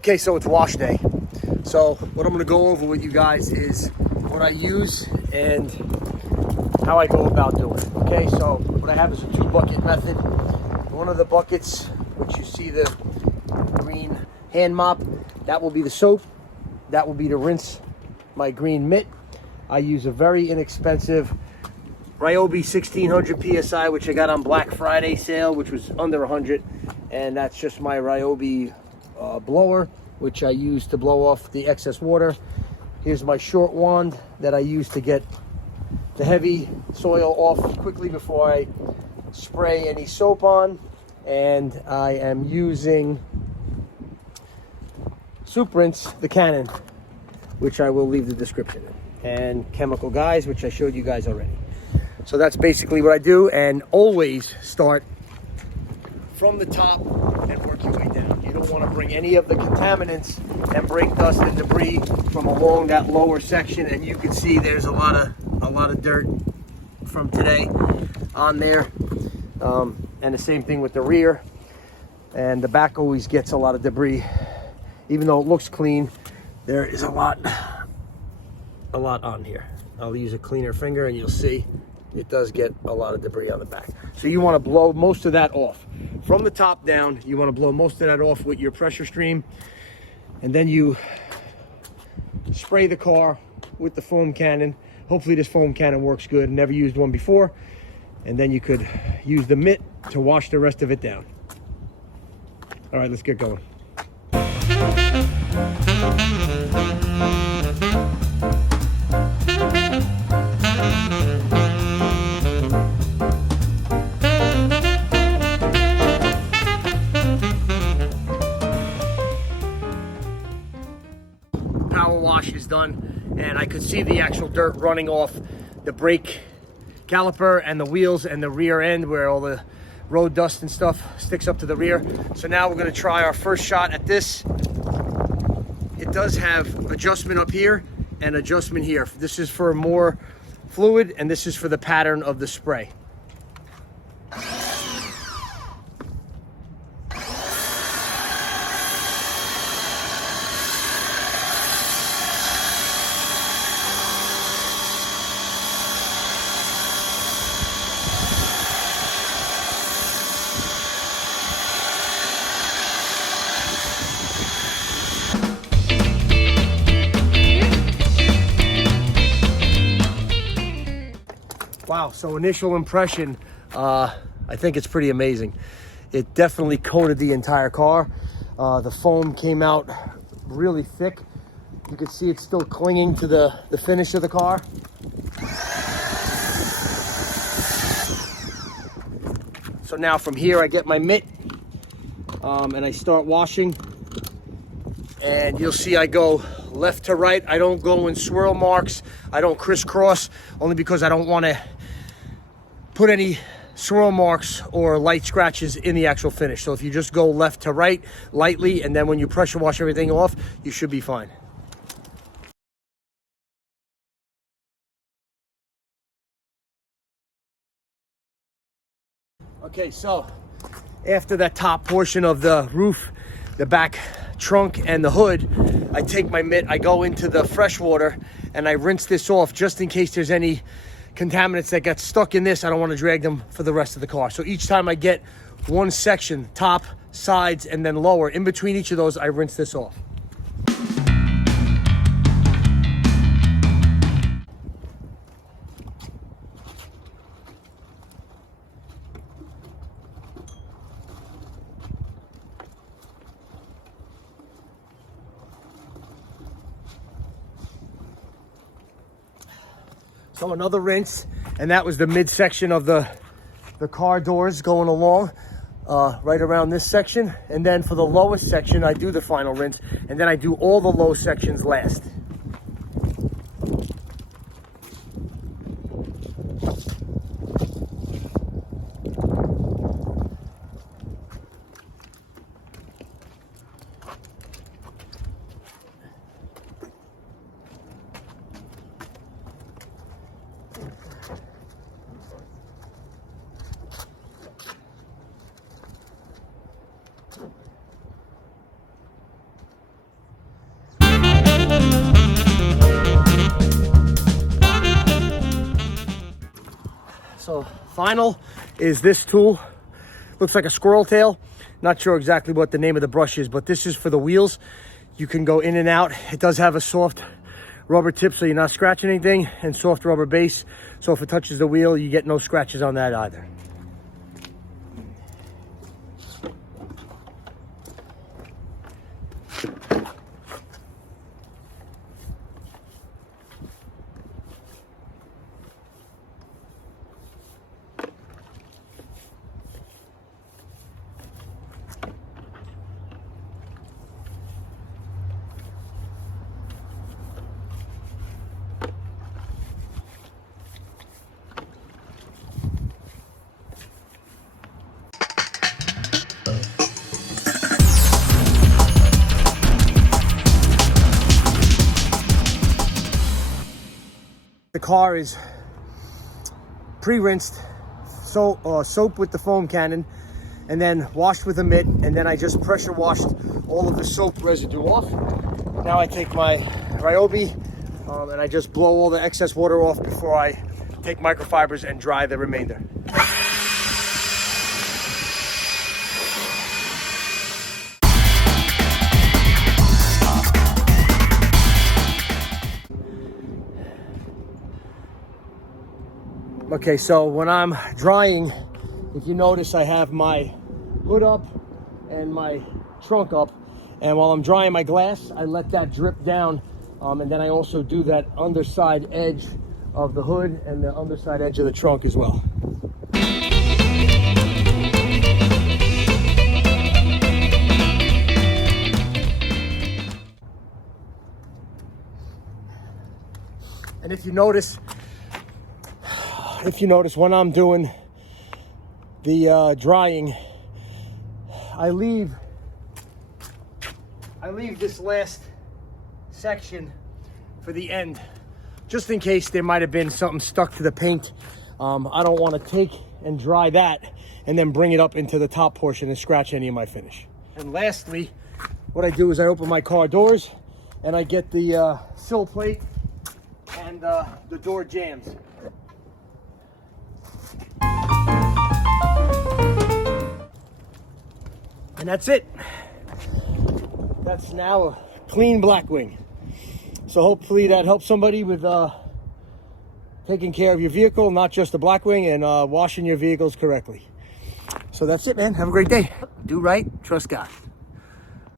Okay, so it's wash day. So what I'm gonna go over with you guys is what I use and how I go about doing it. Okay, so what I have is a 2-bucket method. One of the buckets, which you see the green hand mop, that will be the soap. That will be to rinse my green mitt. I use a very inexpensive Ryobi 1600 PSI, which I got on Black Friday sale, which was under 100. And that's just my Ryobi blower, which I use to blow off the excess water. Here's my short wand that I use to get the heavy soil off quickly before I spray any soap on. And I am using Soup Rinse, the Canon, which I will leave the description in, and Chemical Guys, which I showed you guys already. So that's basically what I do, and always start from the top and work your way down. You don't want to bring any of the contaminants and break dust and debris from along that lower section. And you can see there's a lot of dirt from today on there. And the same thing with the rear, and the back always gets a lot of debris. Even though it looks clean, there is a lot on here. I'll use a cleaner finger and you'll see it does get a lot of debris on the back. So you want to blow most of that off. From the top down, you want to blow most of that off with your pressure stream. And then you spray the car with the foam cannon. Hopefully this foam cannon works good. Never used one before. And then you could use the mitt to wash the rest of it down. All right, let's get going. Power wash is done, and I could see the actual dirt running off the brake caliper and the wheels and the rear end where all the road dust and stuff sticks up to the rear. So now we're going to try our first shot at this. It does have adjustment up here and adjustment here. This is for more fluid, and this is for the pattern of the spray. Wow, so initial impression, I think it's pretty amazing. It definitely coated the entire car. The foam came out really thick. You can see it's still clinging to the finish of the car. So now from here I get my mitt and I start washing. And you'll see I go left to right. I don't go in swirl marks. I don't crisscross, only because I don't want to put any swirl marks or light scratches in the actual finish. So if you just go left to right lightly, and then when you pressure wash everything off, you should be fine. Okay, so after that top portion of the roof, the back trunk and the hood, I take my mitt, I go into the fresh water, and I rinse this off just in case there's any contaminants that got stuck in this. I don't want to drag them for the rest of the car. So each time I get one section, top, sides, and then lower, in between each of those, I rinse this off. So another rinse, and that was the midsection of the car doors going along, right around this section. And then for the lowest section, I do the final rinse, and then I do all the low sections last. final is this tool. Looks like a squirrel tail. Not sure exactly what the name of the brush is, but this is for the wheels. You can go in and out. It does have a soft rubber tip so you're not scratching anything, and soft rubber base. So if it touches the wheel, you get no scratches on that either. The car is pre-rinsed, soap with the foam cannon, and then washed with a mitt, and then I just pressure washed all of the soap residue off. Now I take my Ryobi and I just blow all the excess water off before I take microfibers and dry the remainder. Okay, so when I'm drying, if you notice, I have my hood up and my trunk up. And while I'm drying my glass, I let that drip down. And then I also do that underside edge of the hood and the underside edge of the trunk as well. And if you notice when I'm doing the drying, I leave this last section for the end, just in case there might have been something stuck to the paint. I don't want to take and dry that and then bring it up into the top portion and scratch any of my finish. And lastly, what I do is I open my car doors and I get the sill plate and the door jams. And that's it. That's now a clean Blackwing. So hopefully that helps somebody with taking care of your vehicle, not just the Blackwing, and washing your vehicles correctly. So that's it, man. Have a great day. Do right, trust God.